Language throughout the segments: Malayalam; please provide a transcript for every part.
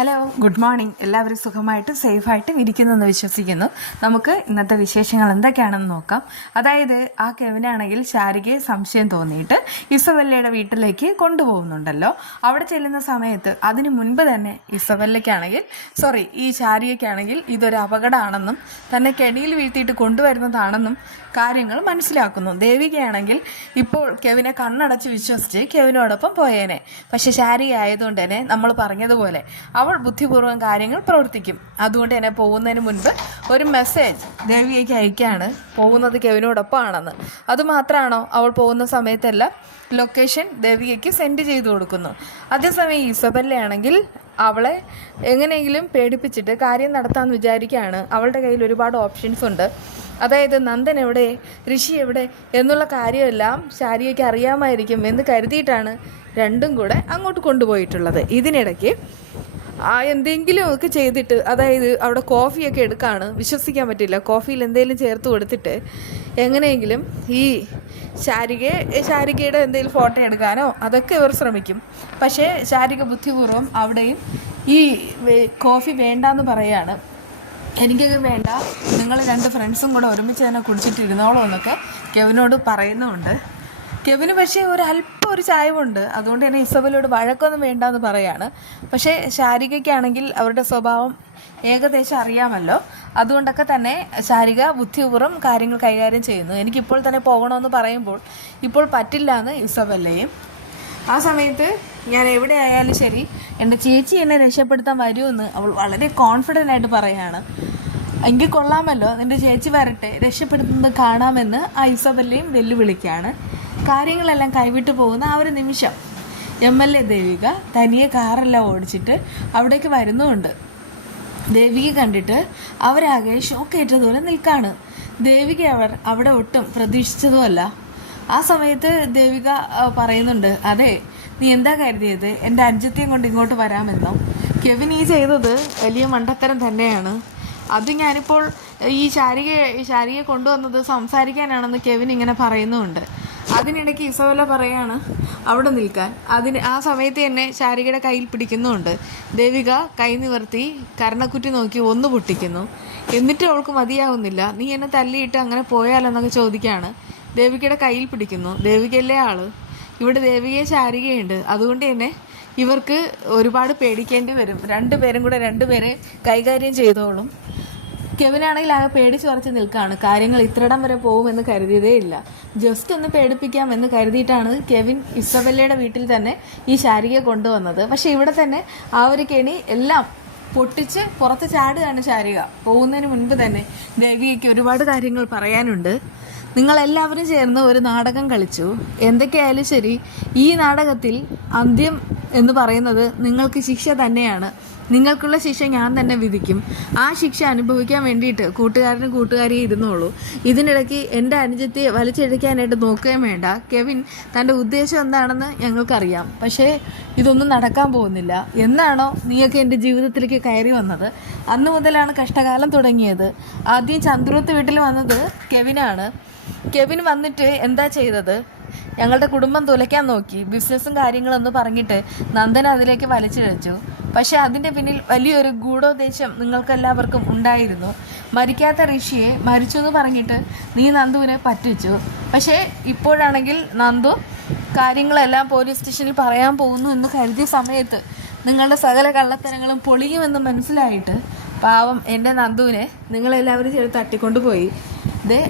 Hello, good morning. എല്ലാവരും സുഖമായിട്ട് സേഫായിട്ട് ഇരിക്കുന്നെന്ന് വിശ്വസിക്കുന്നു. നമുക്ക് ഇന്നത്തെ വിശേഷങ്ങൾ എന്തൊക്കെയാണെന്ന് നോക്കാം. അതായത് ആ കെവിനാണെങ്കിൽ ശാരികയെ സംശയം തോന്നിയിട്ട് ഇസബെല്ലയുടെ വീട്ടിലേക്ക് കൊണ്ടുപോകുന്നുണ്ടല്ലോ. അവിടെ ചെല്ലുന്ന സമയത്ത് അതിന് മുൻപ് തന്നെ ഈ ശാരികയ്ക്കാണെങ്കിൽ ഇതൊരു അപകടമാണെന്നും തന്നെ കെണിയിൽ വീഴ്ത്തിയിട്ട് കൊണ്ടുവരുന്നതാണെന്നും കാര്യങ്ങൾ മനസ്സിലാക്കുന്നു. ദേവികയാണെങ്കിൽ ഇപ്പോൾ കെവിനെ കണ്ണടച്ച് വിശ്വസിച്ച് കെവിനോടൊപ്പം പോയേനെ. പക്ഷെ ശാരിക ആയതുകൊണ്ട് തന്നെ നമ്മൾ പറഞ്ഞതുപോലെ അവൾ ബുദ്ധിപൂർവ്വം കാര്യങ്ങൾ പ്രവർത്തിക്കും. അതുകൊണ്ട് തന്നെ പോകുന്നതിന് മുൻപ് ഒരു മെസ്സേജ് ദേവികയ്ക്ക് അയക്കുകയാണ്, പോകുന്നത് കെവിനോടൊപ്പമാണെന്ന്. അതുമാത്രമാണോ, അവൾ പോകുന്ന സമയത്തെല്ലാം ലൊക്കേഷൻ ദേവികയ്ക്ക് സെൻഡ് ചെയ്ത് കൊടുക്കുന്നു. അതേസമയം ഇസബെല്ലയാണെങ്കിൽ അവളെ എങ്ങനെയെങ്കിലും പേടിപ്പിച്ചിട്ട് കാര്യം നടത്താമെന്ന് വിചാരിക്കുകയാണ്. അവളുടെ കയ്യിൽ ഒരുപാട് ഓപ്ഷൻസ് ഉണ്ട്. അതായത് നന്ദൻ എവിടെ, ഋഷി എവിടെ എന്നുള്ള കാര്യമെല്ലാം ശാരികയ്ക്ക് അറിയാമായിരിക്കും എന്ന് കരുതിയിട്ടാണ് രണ്ടും കൂടെ അങ്ങോട്ട് കൊണ്ടുപോയിട്ടുള്ളത്. ഇതിനിടയ്ക്ക് എന്തെങ്കിലുമൊക്കെ ചെയ്തിട്ട്, അതായത് അവിടെ കോഫിയൊക്കെ എടുക്കുകയാണ്, വിശ്വസിക്കാൻ പറ്റില്ല. കോഫിയിൽ എന്തെങ്കിലും ചേർത്ത് കൊടുത്തിട്ട് എങ്ങനെയെങ്കിലും ഈ ശാരികയുടെ എന്തെങ്കിലും ഫോട്ടോ എടുക്കാനോ അതൊക്കെ ഇവർ ശ്രമിക്കും. പക്ഷേ ശാരിക ബുദ്ധിപൂർവ്വം അവിടെയും ഈ കോഫി വേണ്ടാന്ന് പറയാണ്. എനിക്കത് വേണ്ട, നിങ്ങൾ രണ്ട് ഫ്രണ്ട്സും കൂടെ ഒരുമിച്ച് തന്നെ കുടിച്ചിട്ടിരുന്നോളൂ എന്നൊക്കെ കെവിനോട് പറയുന്നുമുണ്ട്. കെവിന് പക്ഷേ ഒരു ചായവുണ്ട്. അതുകൊണ്ട് തന്നെ ഇസബെല്ലയോട് വഴക്കൊന്നും വേണ്ടെന്ന് പറയാണ്. പക്ഷേ ശാരികയ്ക്കാണെങ്കിൽ അവരുടെ സ്വഭാവം ഏകദേശം അറിയാമല്ലോ. അതുകൊണ്ടൊക്കെ തന്നെ ശാരിക ബുദ്ധിപൂർവ്വം കാര്യങ്ങൾ കൈകാര്യം ചെയ്യുന്നു. എനിക്കിപ്പോൾ തന്നെ പോകണമെന്ന് പറയുമ്പോൾ ഇപ്പോൾ പറ്റില്ല എന്ന് ഇസബെല്ലയും. ആ സമയത്ത് ഞാൻ എവിടെ ആയാലും ശരി എൻ്റെ ചേച്ചി എന്നെ രക്ഷപ്പെടുത്താൻ വരുമെന്ന് അവൾ വളരെ കോൺഫിഡൻ്റ് ആയിട്ട് പറയുകയാണ്. എങ്കിൽ കൊള്ളാമല്ലോ, നിൻ്റെ ചേച്ചി വരട്ടെ, രക്ഷപ്പെടുത്തുന്നത് കാണാമെന്ന് ആ ഇസബെല്ലയും വെല്ലുവിളിക്കുകയാണ്. കാര്യങ്ങളെല്ലാം കൈവിട്ടു പോകുന്ന ആ ഒരു നിമിഷം MLA ദേവിക തനിയെ കാറെല്ലാം ഓടിച്ചിട്ട് അവിടേക്ക് വരുന്നുമുണ്ട്. ദേവിക കണ്ടിട്ട് അവരാകെ ഷോക്കേറ്റതുപോലെ നിൽക്കാണ്. ദേവിക അവിടെ ഒട്ടും പ്രതീക്ഷിച്ചതുമല്ല. ആ സമയത്ത് ദേവിക പറയുന്നുണ്ട്, അതെ, നീ എന്താ കരുതിയത് എൻ്റെ അനുജത്തെയും കൊണ്ട് ഇങ്ങോട്ട് വരാമെന്നോ? കെവിൻ ഈ ചെയ്തത് വലിയ മണ്ടത്തരം തന്നെയാണ്. അത് ഞാനിപ്പോൾ ഈ ശാരികയെ കൊണ്ടുവന്നത് സംസാരിക്കാനാണെന്ന് കെവിൻ ഇങ്ങനെ പറയുന്നുമുണ്ട്. അതിനിടയ്ക്ക് ഇസബെല്ല പറയാണ് അവിടെ നിൽക്കാൻ. ആ സമയത്ത് തന്നെ ശാരികയുടെ കയ്യിൽ പിടിക്കുന്നുമുണ്ട്. ദേവിക കൈ നിവർത്തി കർണക്കുറ്റി നോക്കി ഒന്ന് പൊട്ടിക്കുന്നു. എന്നിട്ട് അവൾക്ക് മതിയാവുന്നില്ല. നീ എന്നെ തല്ലിയിട്ട് അങ്ങനെ പോയാലെന്നൊക്കെ ചോദിക്കുകയാണ്. ദേവികയുടെ കയ്യിൽ പിടിക്കുന്നു. ദേവികയല്ലേ ആള്, ഇവിടെ ദേവികയെ ശാരികയുണ്ട്. അതുകൊണ്ട് തന്നെ ഇവർക്ക് ഒരുപാട് പേടിക്കേണ്ടി വരും. രണ്ടുപേരും കൂടെ രണ്ടുപേരെ കൈകാര്യം ചെയ്തോളും. കെവിനാണെങ്കിൽ ആകെ പേടിച്ച് കുറച്ച് നിൽക്കുകയാണ്. കാര്യങ്ങൾ ഇത്രയിടം വരെ പോകുമെന്ന് കരുതിയതേ ഇല്ല. ജസ്റ്റ് ഒന്ന് പേടിപ്പിക്കാം എന്ന് കരുതിയിട്ടാണ് കെവിൻ ഇസബെല്ലയുടെ വീട്ടിൽ തന്നെ ഈ ശാരികയെ കൊണ്ടുവന്നത്. പക്ഷെ ഇവിടെ തന്നെ ആ ഒരു കെണി എല്ലാം പൊട്ടിച്ച് പുറത്ത് ചാടുകയാണ് ശാരിക. പോകുന്നതിന് മുൻപ് തന്നെ ദേവികയ്ക്ക് ഒരുപാട് കാര്യങ്ങൾ പറയാനുണ്ട്. നിങ്ങളെല്ലാവരും ചേർന്ന് ഒരു നാടകം കളിച്ചു. എന്തൊക്കെയായാലും ശരി, ഈ നാടകത്തിൽ അന്ത്യം എന്ന് പറയുന്നത് നിങ്ങൾക്ക് ശിക്ഷ തന്നെയാണ്. നിങ്ങൾക്കുള്ള ശിക്ഷ ഞാൻ തന്നെ വിധിക്കും. ആ ശിക്ഷ അനുഭവിക്കാൻ വേണ്ടിയിട്ട് കൂട്ടുകാരിയെ ഇരുന്നോളൂ. ഇതിനിടയ്ക്ക് എൻ്റെ അനുജത്തെ വലിച്ചെടുക്കാനായിട്ട് നോക്കുകയും വേണ്ട. കെവിൻ തൻ്റെ ഉദ്ദേശം എന്താണെന്ന് ഞങ്ങൾക്കറിയാം. പക്ഷേ ഇതൊന്നും നടക്കാൻ പോകുന്നില്ല. എന്നാണോ നീയൊക്കെ എൻ്റെ ജീവിതത്തിലേക്ക് കയറി വന്നത്, അന്ന് മുതലാണ് കഷ്ടകാലം തുടങ്ങിയത്. ആദ്യം ചന്ദ്രത്ത് വീട്ടിൽ വന്നത് കെവിനാണ്. കെവിൻ വന്നിട്ട് എന്താ ചെയ്തത്? ഞങ്ങളുടെ കുടുംബം തുലയ്ക്കാൻ നോക്കി. ബിസിനസ്സും കാര്യങ്ങളെന്ന് പറഞ്ഞിട്ട് നന്ദൻ അതിലേക്ക് വലിച്ചിഴച്ചു. പക്ഷെ അതിൻ്റെ പിന്നിൽ വലിയൊരു ഗൂഢോദ്ദേശം നിങ്ങൾക്കെല്ലാവർക്കും ഉണ്ടായിരുന്നു. മരിക്കാത്ത ഋഷിയെ മരിച്ചു എന്ന് പറഞ്ഞിട്ട് നീ നന്ദുവിനെ പറ്റിച്ചു. പക്ഷേ ഇപ്പോഴാണെങ്കിൽ നന്ദു കാര്യങ്ങളെല്ലാം പോലീസ് സ്റ്റേഷനിൽ പറയാൻ പോകുന്നു എന്ന് കരുതിയ സമയത്ത് നിങ്ങളുടെ സകല കള്ളത്തരങ്ങളും പൊളിയുമെന്ന് മനസ്സിലായിട്ട് പാവം എൻ്റെ നന്ദുവിനെ നിങ്ങളെല്ലാവരും ചേർത്ത് തട്ടിക്കൊണ്ടുപോയി.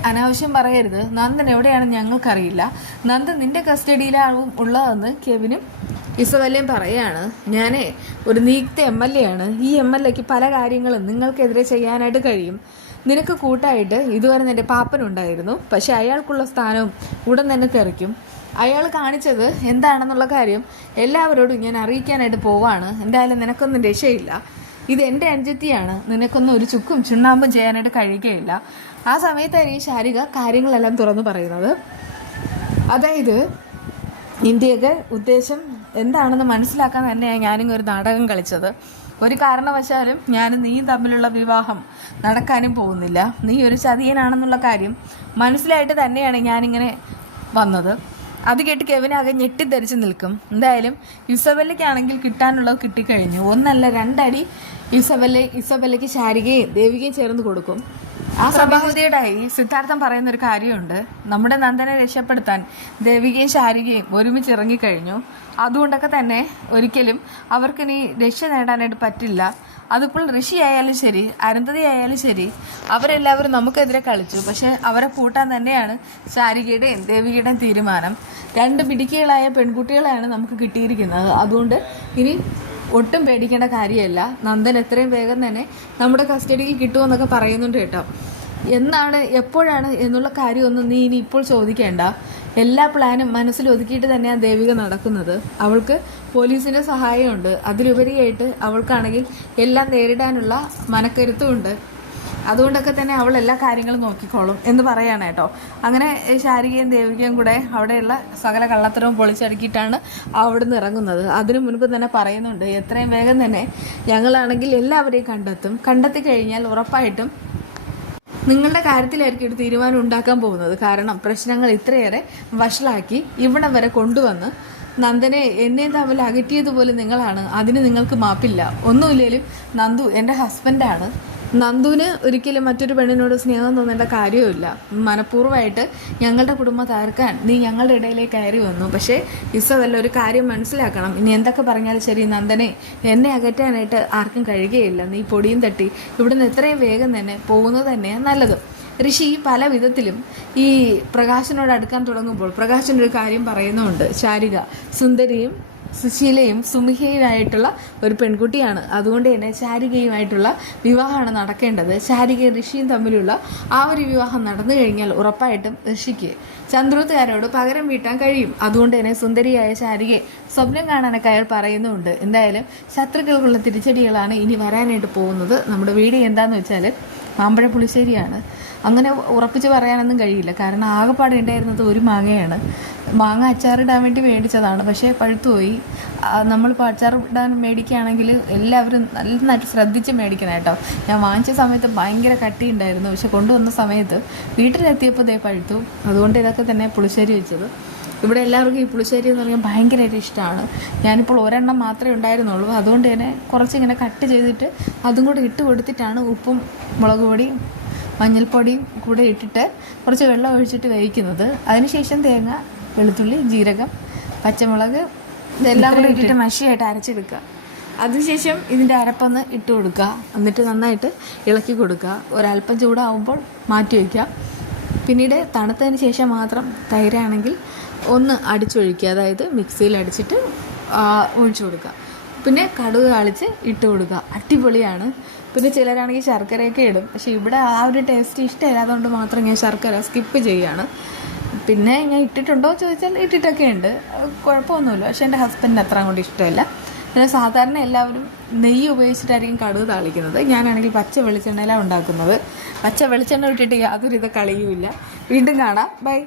അനാവശ്യം പറയരുത്. നന്ദൻ എവിടെയാണെന്ന് ഞങ്ങൾക്കറിയില്ല. നന്ദൻ നിന്റെ കസ്റ്റഡിയിലാവും ഉള്ളതെന്ന് കെവിനും ഇസബെല്ലയും പറയാണ്. ഞാനേ ഒരു നിയുക്ത MLA ആണ്. ഈ MLAക്ക് പല കാര്യങ്ങളും നിങ്ങൾക്കെതിരെ ചെയ്യാനായിട്ട് കഴിയും. നിനക്ക് കൂട്ടായിട്ട് ഇതുവരെ നിൻ്റെ പാപ്പനുണ്ടായിരുന്നു. പക്ഷെ അയാൾക്കുള്ള സ്ഥാനവും ഉടൻ തന്നെ തെറിക്കും. അയാൾ കാണിച്ചത് എന്താണെന്നുള്ള കാര്യം എല്ലാവരോടും ഞാൻ അറിയിക്കാനായിട്ട് പോവാണ്. എന്തായാലും നിനക്കൊന്നും രക്ഷയില്ല. ഇത് എൻ്റെ അനുജത്തിയാണ്. നിനക്കൊന്നും ഒരു ചുക്കും ചുണ്ണാമ്പും ചെയ്യാനായിട്ട് കഴിയുകയില്ല. ആ സമയത്താണ് ഈ ശാരിക കാര്യങ്ങളെല്ലാം തുറന്നു പറയുന്നത്. അതായത് ഇന്ത്യയുടെ ഉദ്ദേശം എന്താണെന്ന് മനസ്സിലാക്കാൻ തന്നെയാണ് ഞാനിങ്ങനെ ഒരു നാടകം കളിച്ചത്. ഒരു കാരണവശാലും ഞാനും നീയും തമ്മിലുള്ള വിവാഹം നടക്കാനും പോകുന്നില്ല. നീ ഒരു ചതിയനാണെന്നുള്ള കാര്യം മനസ്സിലായിട്ട് തന്നെയാണ് ഞാനിങ്ങനെ വന്നത്. അത് കേട്ട് കെവിനാകെ ഞെട്ടിദ്ധരിച്ച് നിൽക്കും. എന്തായാലും ഇസബെല്ലയ്ക്കാണെങ്കിൽ കിട്ടാനുള്ളത് കിട്ടിക്കഴിഞ്ഞു. ഒന്നല്ല രണ്ടടി ഇസബെല്ലയ്ക്ക് ശാരികയും ദേവികയും ചേർന്ന് കൊടുക്കും. ആ സ്വഭാവതയുടെയായി സിദ്ധാർത്ഥൻ പറയുന്നൊരു കാര്യമുണ്ട്. നമ്മുടെ നന്ദനെ രക്ഷപ്പെടുത്താൻ ദേവികയും ശാരികയും ഒരുമിച്ച് ഇറങ്ങിക്കഴിഞ്ഞു. അതുകൊണ്ടൊക്കെ തന്നെ ഒരിക്കലും അവർക്കിനി രക്ഷ നേടാനായിട്ട് പറ്റില്ല. അതിപ്പോൾ ഋഷി ആയാലും ശരി, അരുന്ധതി ആയാലും ശരി, അവരെല്ലാവരും നമുക്കെതിരെ കളിച്ചു. പക്ഷെ അവരെ പൂട്ടാൻ തന്നെയാണ് ശാരികയുടെയും ദേവികയുടെയും തീരുമാനം. രണ്ട് മിടുക്കികളായ പെൺകുട്ടികളെയാണ് നമുക്ക് കിട്ടിയിരിക്കുന്നത്. അതുകൊണ്ട് ഇനി ഒട്ടും പേടിക്കേണ്ട കാര്യമല്ല. നന്ദൻ എത്രയും വേഗം തന്നെ നമ്മുടെ കസ്റ്റഡിയിൽ കിട്ടുമെന്നൊക്കെ പറയുന്നുണ്ട് കേട്ടോ. എന്നാണ് എപ്പോഴാണ് എന്നുള്ള കാര്യമൊന്നും നീ ഇനി ഇപ്പോൾ ചോദിക്കേണ്ട. എല്ലാ പ്ലാനും മനസ്സിൽ ഒതുക്കിയിട്ട് തന്നെയാണ് ദേവിക നടക്കുന്നത്. അവൾക്ക് പോലീസിൻ്റെ സഹായമുണ്ട്. അതിലുപരിയായിട്ട് അവൾക്കാണെങ്കിൽ എല്ലാം നേരിടാനുള്ള മനക്കരുത്തുമുണ്ട്. അതുകൊണ്ടൊക്കെ തന്നെ അവൾ എല്ലാ കാര്യങ്ങളും നോക്കിക്കോളും എന്ന് പറയാണ് കേട്ടോ. അങ്ങനെ ശാരികയും ദേവികയും കൂടെ അവിടെയുള്ള സകല കള്ളത്തരവും പൊളിച്ചടുക്കിയിട്ടാണ് അവിടുന്ന് ഇറങ്ങുന്നത്. അതിനു മുൻപ് തന്നെ പറയുന്നുണ്ട്, എത്രയും വേഗം തന്നെ ഞങ്ങളാണെങ്കിൽ എല്ലാവരെയും കണ്ടെത്തി കഴിഞ്ഞാൽ ഉറപ്പായിട്ടും നിങ്ങളുടെ കാര്യത്തിലായിരിക്കും ഒരു തീരുമാനം ഉണ്ടാക്കാൻ പോകുന്നത്. കാരണം പ്രശ്നങ്ങൾ ഇത്രയേറെ വഷളാക്കി ഇവിടം വരെ കൊണ്ടുവന്ന് നന്ദനെ എന്നെയും തമ്മിൽ അകറ്റിയതുപോലെ നിങ്ങളാണ്. അതിന് നിങ്ങൾക്ക് മാപ്പില്ല. ഒന്നുമില്ലേലും നന്ദു എൻ്റെ ഹസ്ബൻഡാണ്. നന്ദുവിന് ഒരിക്കലും മറ്റൊരു പെണ്ണിനോട് സ്നേഹം തോന്നേണ്ട കാര്യമില്ല. മനഃപൂർവ്വമായിട്ട് ഞങ്ങളുടെ കുടുംബം തകർക്കാൻ നീ ഞങ്ങളുടെ ഇടയിലേക്ക് കയറി വന്നു. പക്ഷേ ഇസബെല്ല ഒരു കാര്യം മനസ്സിലാക്കണം. ഇനി എന്തൊക്കെ പറഞ്ഞാലും ശരി, നന്ദനെ എന്നെ അകറ്റാനായിട്ട് ആർക്കും കഴിയുകയില്ല. നീ പൊടിയും തട്ടി ഇവിടുന്ന് എത്രയും വേഗം തന്നെ പോകുന്നത് തന്നെയാണ് നല്ലത്. ഋഷി പല വിധത്തിലും ഈ പ്രകാശനോട് അടുക്കാൻ തുടങ്ങുമ്പോൾ പ്രകാശനൊരു കാര്യം പറയുന്നുമുണ്ട്. ശാരിക സുന്ദരിയും സുശീലയും സുമിഹയുമായിട്ടുള്ള ഒരു പെൺകുട്ടിയാണ്. അതുകൊണ്ട് തന്നെ ശാരികയുമായിട്ടുള്ള വിവാഹമാണ് നടക്കേണ്ടത്. ശാരികയും ഋഷിയും തമ്മിലുള്ള ആ ഒരു വിവാഹം നടന്നു കഴിഞ്ഞാൽ ഉറപ്പായിട്ടും ഋഷിക്ക് ചന്ദ്രോത്തുകാരോട് പകരം വീട്ടാൻ കഴിയും. അതുകൊണ്ട് തന്നെ സുന്ദരിയായ ശാരികയെ സ്വപ്നം കാണാനൊക്കെ അയാൾ പറയുന്നുമുണ്ട്. എന്തായാലും ശത്രുക്കൾക്കുള്ള തിരിച്ചടികളാണ് ഇനി വരാനായിട്ട് പോകുന്നത്. നമ്മുടെ വീഡിയോ എന്താണെന്ന് വെച്ചാൽ മാമ്പഴ പുളിശ്ശേരിയാണ്. അങ്ങനെ ഉറപ്പിച്ച് പറയാനൊന്നും കഴിയില്ല. കാരണം ആകെപ്പാടെ ഉണ്ടായിരുന്നത് ഒരു മാങ്ങയാണ്. മാങ്ങ അച്ചാറിടാൻ വേണ്ടി മേടിച്ചതാണ്, പക്ഷേ പഴുത്തുപോയി. നമ്മളിപ്പോൾ അച്ചാറിടാൻ മേടിക്കുകയാണെങ്കിൽ എല്ലാവരും നന്നായിട്ട് ശ്രദ്ധിച്ച് മേടിക്കണം കേട്ടോ. ഞാൻ വാങ്ങിച്ച സമയത്ത് ഭയങ്കര കട്ടി ഉണ്ടായിരുന്നു, പക്ഷെ കൊണ്ടുവന്ന സമയത്ത് വീട്ടിലെത്തിയപ്പോൾ ദേ പഴുത്തു. അതുകൊണ്ട് ഇതൊക്കെ തന്നെ പുളിശ്ശേരി വെച്ചത്. ഇവിടെ എല്ലാവർക്കും ഈ പുളിശ്ശേരി എന്ന് പറഞ്ഞാൽ ഭയങ്കരമായിട്ട് ഇഷ്ടമാണ്. ഞാനിപ്പോൾ ഒരെണ്ണം മാത്രമേ ഉണ്ടായിരുന്നുള്ളൂ. അതുകൊണ്ട് തന്നെ കുറച്ചിങ്ങനെ കട്ട് ചെയ്തിട്ട് അതും കൂടെ ഇട്ട് കൊടുത്തിട്ടാണ് ഉപ്പും മുളക് പൊടിയും മഞ്ഞൾപ്പൊടിയും കൂടെ ഇട്ടിട്ട് കുറച്ച് വെള്ളം ഒഴിച്ചിട്ട് വേവിക്കുന്നത്. അതിനുശേഷം തേങ്ങ, വെളുത്തുള്ളി, ജീരകം, പച്ചമുളക് ഇതെല്ലാം കൂടെ ഇട്ടിട്ട് മഷിയായിട്ട് അരച്ചെടുക്കുക. അതിനുശേഷം ഇതിൻ്റെ അരപ്പൊന്ന് ഇട്ട് കൊടുക്കുക. എന്നിട്ട് നന്നായിട്ട് ഇളക്കി കൊടുക്കുക. ഒരല്പം ചൂടാവുമ്പോൾ മാറ്റി വയ്ക്കുക. പിന്നീട് തണുത്തതിന് ശേഷം മാത്രം തൈരാണെങ്കിൽ ഒന്ന് അടിച്ചൊഴിക്കുക. അതായത് മിക്സിയിൽ അടിച്ചിട്ട് ഒഴിച്ചു കൊടുക്കുക. പിന്നെ കടുക് താളിച്ച് ഇട്ട് കൊടുക്കുക. അടിപൊളിയാണ്. പിന്നെ ചിലരാണെങ്കിൽ ശർക്കരയൊക്കെ ഇടും. പക്ഷേ ഇവിടെ ആ ഒരു ടേസ്റ്റ് ഇഷ്ടമില്ലാത്തതുകൊണ്ട് മാത്രം ഞാൻ ശർക്കര സ്കിപ്പ് ചെയ്യുകയാണ്. പിന്നെ ഞാൻ ഇട്ടിട്ടുണ്ടോ ചോദിച്ചാൽ ഇട്ടിട്ടൊക്കെ ഉണ്ട്, കുഴപ്പമൊന്നുമില്ല. പക്ഷേ എൻ്റെ ഹസ്ബൻഡിന് അത്ര അങ്ങോട്ട് ഇഷ്ടമില്ല. പിന്നെ സാധാരണ എല്ലാവരും നെയ്യ് ഉപയോഗിച്ചിട്ടായിരിക്കും കടുക് താളിക്കുന്നത്. ഞാനാണെങ്കിൽ പച്ച വെളിച്ചെണ്ണയിലാണ് ഉണ്ടാക്കുന്നത്. പച്ച വെളിച്ചെണ്ണ ഇട്ടിട്ട് യാതൊരു കളിയുമില്ല. വീണ്ടും കാണാം. ബൈ.